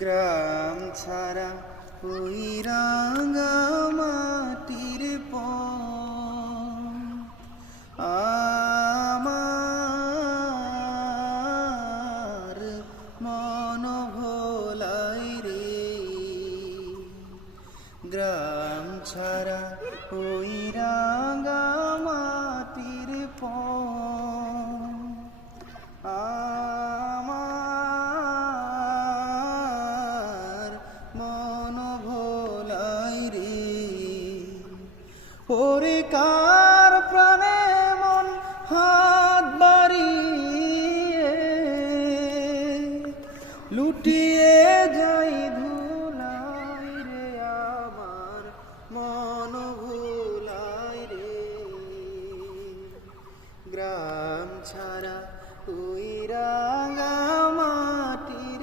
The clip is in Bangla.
গ্রাম ছাড়া ওই রাঙা মাটির আমার মন ভোলাই রে। গ্রাম ছাড়া ওই রাঙা মাটির আমার মন ভোলাই রে। ওরে কার প্রাণে মন হাত বাড়িয়ে লুটিয়ে যাই ধুলাই রে, আমার মন ভোলাই রে। গ্রাম ছাড়া ওই রাঙা মাটির